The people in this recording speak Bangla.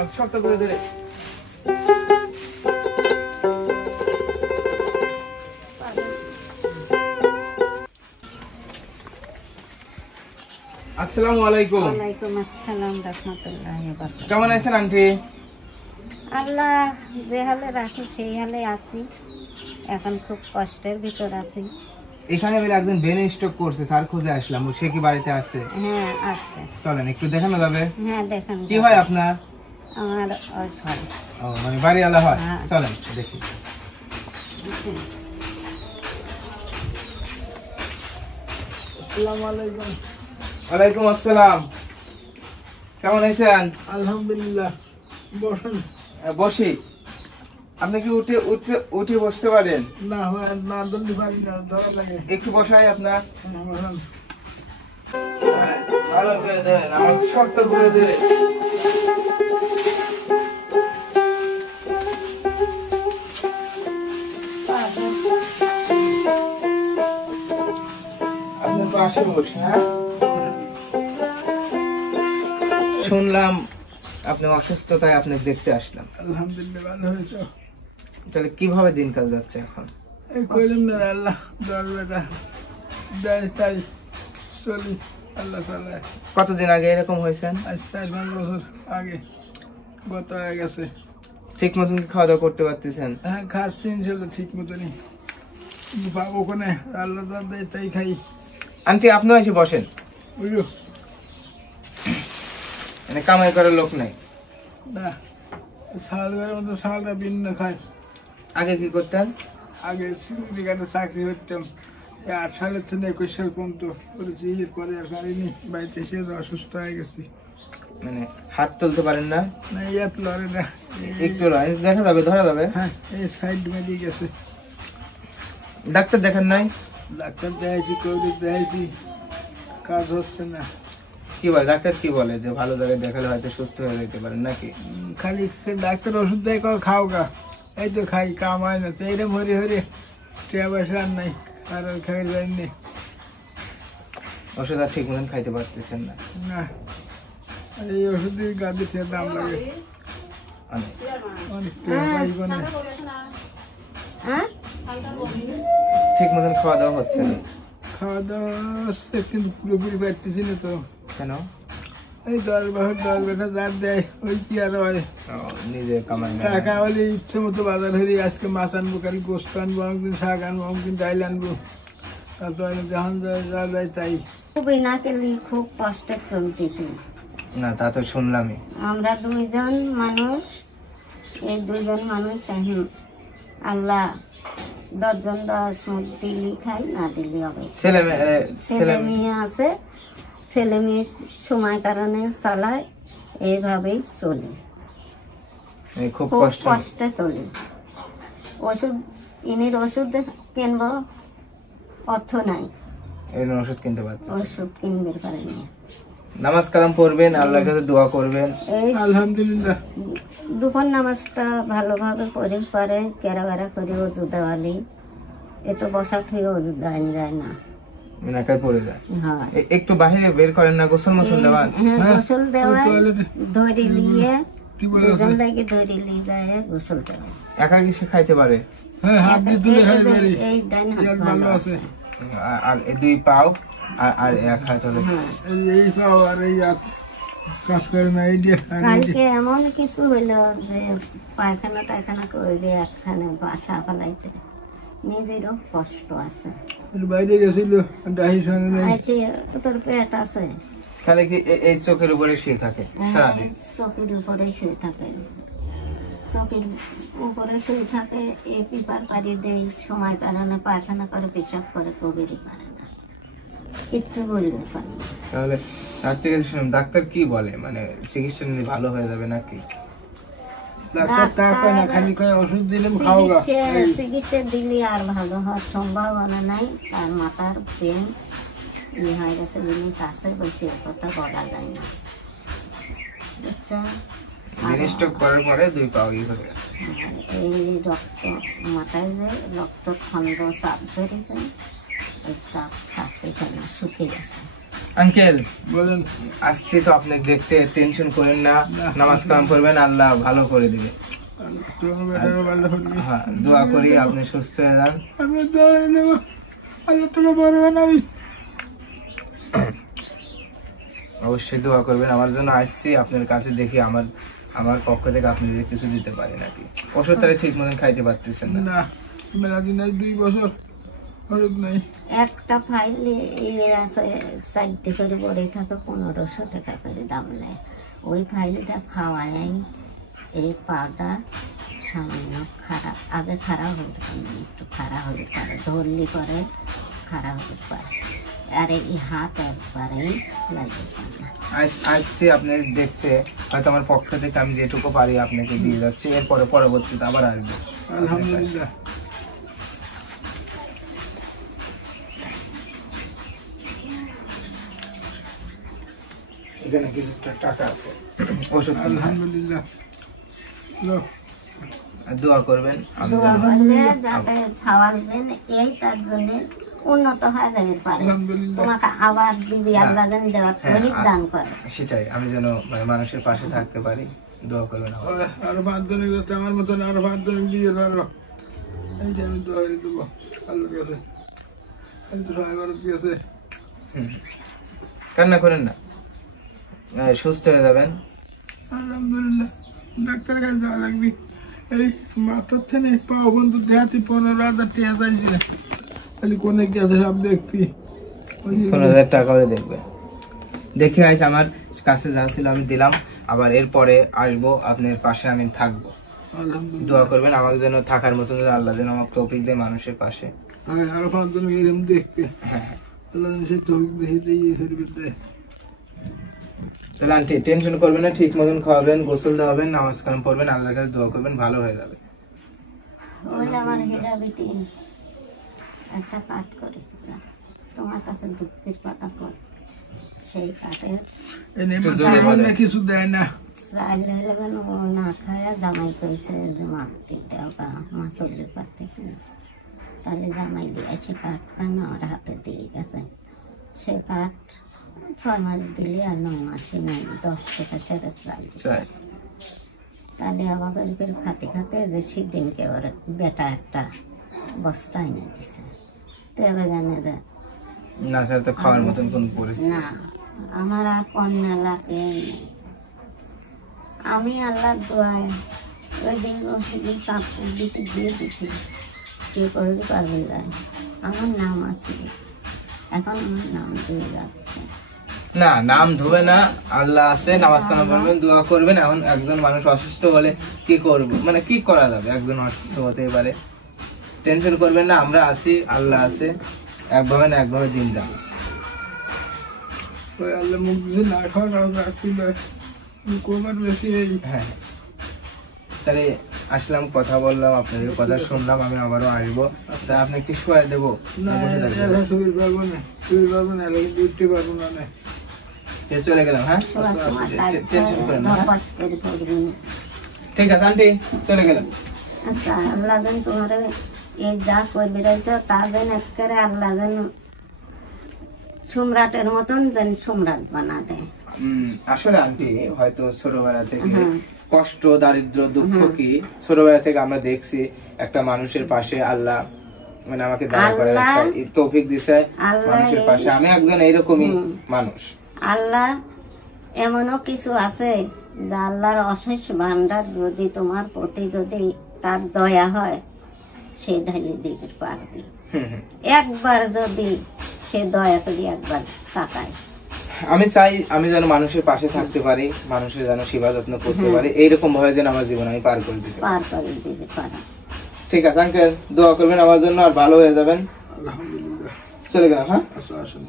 আমাকে শক্ত করে ধরে। আসসালামু আলাইকুম। ওয়ালাইকুম আসসালাম রাহমাতুল্লাহি ওয়া বারাকাতুহু। কেমন আছেন আন্টি? আল্লাহ যে হালে রাখে সেই হালে আছি, এখন খুব কষ্টের ভিতর আছি। এখানে বেলা একজন ব্রেন স্ট্রোক করছে, তার খোঁজে আসলাম। সে কি বাড়িতে আসছে? হ্যাঁ আছে। চলেন একটু দেখানো যাবে। হ্যাঁ দেখেন। কি হয় আপনার? আমার ওই ঘর। ও মানে বাড়িওয়ালা হয়। হ্যাঁ। চলেন দেখি। আসসালামু আলাইকুম। ওয়ালাইকুম আসসালাম। কেমন আছেন? আলহামদুলিল্লাহ। বসুন। বসি। আপনি কি উঠে বসতে পারেন? না না ধরতে পারি না, ধরা লাগে। একটু বসাই আপনার। বসুন। ভালো করে দেন, আমাকে শক্ত করে দেন। আপনার পাশে বসে। হ্যাঁ, শুনলাম আপনি অসুস্থতায় আপনাকে দেখতে আসলাম। আলহামদুলিল্লাহ ভালো হয়েছে। তাহলে কিভাবে দিনকাল যাচ্ছে এখন? এই কইলাম না, আল্লাহ দরবারটা দেয় তাই চলি। আল্লাহ চালায়। কতদিন আগে এরকম হয়েছেন? আজ 4-5 বছর আগে গত হয়ে গেছে। ঠিক মতন কি খাওয়া দাওয়া করতে পারতেছেন? হ্যাঁ খাচ্ছি ইনশাল্লাহ ঠিক মতনই। পাবো ওখানে আল্লাহ যা দেয় তাই খাই। আন্টি আপনিও এসে বসেন। বুঝলো মানে কামাই করার লোক নাই। না, শাল ঘরের মতো শালটা ভিন্ন খায়। আগে কি করতেন? আগে সিকিউরিটি গার্ডে চাকরি করতাম। 8 সালের থেকে 21 সাল পর্যন্ত করেছি। এরপরে আর পারিনি, বাড়িতে এসে অসুস্থ হয়ে গেছি। মানে হাত তুলতে পারেন না? না ইয়াত লড়ে না। একটু দেখা যাবে, ধরা যাবে। হ্যাঁ এই সাইড মেরে গেছে। ডাক্তার দেখান নাই? ডাক্তার দেখাইছি, কৌদিক দেখাইছি, কাজ হচ্ছে না। কি বলে ডাক্তার? কি বলে যে ভালো জায়গায় দেখালে হয়তো সুস্থ হয়ে যেতে পারেন নাকি? খালি ডাক্তার ওষুধ দেয়, খাও গা। এই তো খাই, কাম হয় না তো। এইরকম হরে হরে টিয়া পয়সা আর নাই, আর খাই যাই নেই। ওষুধ আর ঠিক মতন খাইতে পারতেছেন না? না, এই ওষুধের গাড়ি থেকে দাম লাগে অনেক। অনেক টাকা পাইব না। হ্যাঁ ঠিক মতন খাওয়া দাওয়া হচ্ছে না? খাওয়া দাওয়া হচ্ছে কিন্তু পুরোপুরি পারতেছি না তো। কেন? এই 10 বেটা যার দেয় ওই কি আর হয়। নিজে কামাই না? টাকা হলে ইচ্ছে মতো বাজার হরি, আজকে মাছ আনবো, কাল গোস্ত আনবো, অনেকদিন শাক আনবো, অনেকদিন ডাইল আনবো। তারপর যখন যা যায় তাই। খুবই না কেলি খুব কষ্টে চলতেছি। না তা তো শুনলামই। আমরা 2 জন মানুষ। এই 2 জন মানুষ এখন আল্লাহ 10 জন 10 দিলি খাই, না দিলি হবে। ছেলে মেয়ে আছে, ছেলে মেয়ে সময় কারণে চালায়, এইভাবেই চলি। খুব খুব কষ্ট। কষ্টে চলি। ওষুধ ইনির ওষুধ কিনবো, অর্থ নাই, এই জন্য ওষুধ কিনতে পারতেছেন। ওষুধ কিনবে পারেনি। নামাজ কালাম পড়বেন, আল্লাহর কাছে দোয়া করবেন। এই আলহামদুলিল্লাহ। দুপুর নামাজটা ভালোভাবে পরে কেরা করে ওজু দেওয়ালি। এ তো বসা থেকে ওজু দেওয়া যায় না, মিনাকায় পড়ে যায়। হয়। একটু বাহিরে বের করেন না, গোসল মোসল দেওয়ান। হ্যাঁ গোসল দেওয়ায় ধরে নিয়ে, টিউবওয়েল 2 জন আছে। লাগে ধরে নিয়ে যায় গোসল দেওয়ায়। একা কি সে খাইতে পারে? হ্যাঁ হাত দিয়ে তুলে খাই পারি। এই ডাইন হাত ইয়ার ভালো ভালো আছে। আছে। আর এই 2 পাও আর এক হাত হলো। হ্যাঁ এই পাও আর এই হাত কাজ করে না। এই দিয়ে আর এই দিয়ে। কালকে এমন কিছু হইলো যে পায়খানা টায়খানা করে একখানে বাসা ফেলাইছে, নিজেরও কষ্ট আছে। বাইরে গেছিল ডাহি সঙ্গে নেই। আছে তোর পেট আছে, খালি কি এই চোখের উপরে শুয়ে থাকে সারাদিন? চোখের উপরে শুয়ে থাকে, চোখের উপরে শুয়ে থাকে। এই পিপার পাড়ি দেয়, সময় কারণে পায়খানা করে, পেশাব করে, কবিরই পারে না, কিচ্ছু বলবে পারে না। তাহলে ডাক্তার কি বলে, মানে চিকিৎসা নিলে ভালো হয়ে যাবে নাকি? ডাক্তার তা কয় না, খালি কয় ওষুধ দিলাম খাও গা। চিকিৎসা দিলে আর ভালো হওয়ার সম্ভাবনা নাই। তার মাথার ব্রেন হয়ে গেছে, যিনি কাছে বসে কথা বলা যায় না, বুঝছো? স্ট্রোক করার পরে 2 পাও হয়ে গেছে। এই রক্ত মাথায় যে রক্ত খন্ড চাপ ধরেছে, ওই চাপ ছাড়তেছে না, শুকিয়ে গেছে। আঙ্কেল বলেন। আসছি তো আপনাকে দেখতে, টেনশন করেন না, নামাজ কালাম করবেন, আল্লাহ ভালো করে দিবে। তোমার বেটারও ভালো করবে। হ্যাঁ, দোয়া করি আপনি সুস্থ হয়ে যান। আমি দোয়া করে দেবো, আল্লাহ তোকে বড় বানাবি। অবশ্যই দোয়া করবেন আমার জন্য। আসছি আপনার কাছে, দেখি আমার পক্ষ থেকে আপনি যদি কিছু দিতে পারি নাকি। ওষুধ তাহলে ঠিক মতন খাইতে পারতেছেন না? না, মেলা দিন 2 বছর ওষুধ নাই। একটা ফাইলে আছে 4টে করে পড়ে থাকে, 1500 টাকা করে দাম নেয়। ওই ফাইলটা খাওয়া নেই, এই পাউডার সামান্য খারাপ, আগে খারাপ হতে পারে, একটু খারাপ হতে পারে, ধরলি করে খারাপ হতে পারে, আর এই হাত একবারেই লাগে না। আসছি আপনি দেখতে, হয়তো আমার পক্ষ থেকে আমি যেটুকু পারি আপনাকে দিয়ে যাচ্ছি, এরপরে পরবর্তীতে আবার আসবো। আলহামদুলিল্লাহ। এখানে কিছু টাকা আছে, ওষুধ আলহামদুলিল্লাহ। লো, আর দোয়া করবেন। দোয়া করলে যাতে ছাওয়ার জন্য এই তার জন্য উন্নত হয়ে যাবে পারে, আলহামদুলিল্লাহ। তোমাকে আবার দিবি আল্লাহ যেন দেওয়ার তৌফিক দান করে। সেটাই, আমি যেন মানে মানুষের পাশে থাকতে পারি, দোয়া করবেন আমার। আরো 5 জনের যাতে আমার মতন আরো 5 জনের দিয়ে পারো, এইটা আমি দোয়া করে দেবো আল্লাহর কাছে। আমি তো সবাই বড় ঠিক আছে। কান্না করেন না, সুস্থ হয়ে যাবেন। আলহামদুলিল্লাহ। ডাক্তারের কাছে যাওয়া লাগবে। এই মাথার থেকে পাও বন্ধু দেহাতি 15,000 টাকা চাইছিল, খালি কোনে গেছে সব দেখবি। 15,000 টাকা করে দেখবে। দেখে আজ আমার কাছে যা ছিল আমি দিলাম, আবার এরপরে আসবো, আপনার পাশে আমি থাকবো। আলহামদুলিল্লাহ। দোয়া করবেন আমার যেন থাকার মতন, যেন আল্লাহ যেন আমার তৌফিক দেয় মানুষের পাশে। আরো 5 জন এরকম দেখবে, আল্লাহ যেন সেই তৌফিক দিয়ে শরীর দেয়। তাহলে আন্টি টেনশন করবেন না, ঠিক মতন খাওয়াবেন, গোসল দেওয়াবেন, নামাজ কালাম পড়বেন, আল্লাহর কাছে দোয়া করবেন, ভালো হয়ে যাবে। ওই আমার হীরা বেটি একটা কাঠ করেছিল, তোমার কাছে দুঃখের কথা কর, সেই কাঠের কিছু দেয় না, চাইলে লাগানো ও না খায়া জামাই কইছে যে মারতে মাছলের পার থেকে, তাহলে জামাই দিয়ে এসে কাঠ কেন আমার হাতে দিয়ে গেছে। সে কাঠ 6 মাস দিলে আর 9 মাসে নেই, 10 টাকা সেরে চাই। তাহলে আমাদের করে খাতে খাতে যে সেদিনকে ওর বেটা একটা বস্তা এনে দিছে, তো এবার জানে যে না স্যার, তো খাওয়ার মতন কোন পরিস্থিতি না, আমার আর কন্যা লাগে। আমি আল্লাহ দোয়ায় ওই দিন ওষুধের চাপড় দিতে দিয়ে দিচ্ছি, কেউ করতে পারবে যায়। আমার নাম আছে, এখন আমার নাম দিয়ে যাচ্ছে না, নাম ধোবে না, আল্লাহ আছে, নামাজ কালাম করবেন, দোয়া করবেন। এখন একজন মানুষ অসুস্থ হলে কি করবো, মানে কি করা যাবে, একজন অসুস্থ হতে পারে। টেনশন করবেন না, আমরা আছি, আল্লাহ আছে, একভাবে না একভাবে দিন যাবে। ওই আল্লাহ মুখ দিয়ে না খাওয়া রাখছিল কোবার বেশি। হ্যাঁ, তাহলে আসলাম, কথা বললাম, আপনাদের কথা শুনলাম, আমি আবারও আসবো। তা আপনি কি শুয়ে দেবো? না, শরীর পারবো না, শরীর পারবো না, কিন্তু উঠতে পারবো না। চলে গেলাম। হ্যাঁ, সবার সময় টেনশন করেন না। ধপাস করে পড়বি। ঠিক আছে আন্টি, চলে গেলাম। আচ্ছা, আল্লাহ যেন তোমার এই যা করবি রয়েছে তা যেন একেবারে আল্লাহ যেন সম্রাটের মতন যেন সম্রাট বানা দেয়। আসলে আন্টি হয়তো ছোটবেলা থেকে কষ্ট, দারিদ্র, দুঃখ কি ছোটবেলা থেকে আমরা দেখছি একটা মানুষের পাশে আল্লাহ মানে আমাকে দাঁড় করার একটা তৌফিক দিছে মানুষের পাশে। আমি একজন এইরকমই মানুষ। আল্লাহ এমনও কিছু আছে যে আল্লাহর অশেষ ভান্ডার যদি তোমার প্রতি যদি তার দয়া হয়, সে ঢালিয়ে দিতে পারবি। একবার যদি সে দয়া করি একবার তাকায়। আমি চাই আমি যেন মানুষের পাশে থাকতে পারি, মানুষের যেন সেবা যত্ন করতে পারি, এইরকম ভাবে যেন আমার জীবন আমি পার করে দিতে পারি। ঠিক আছে আঙ্কেল, দোয়া করবেন আমার জন্য, আর ভালো হয়ে যাবেন। আলহামদুলিল্লাহ। চলে গেলাম। হ্যাঁ, আসো আসুন।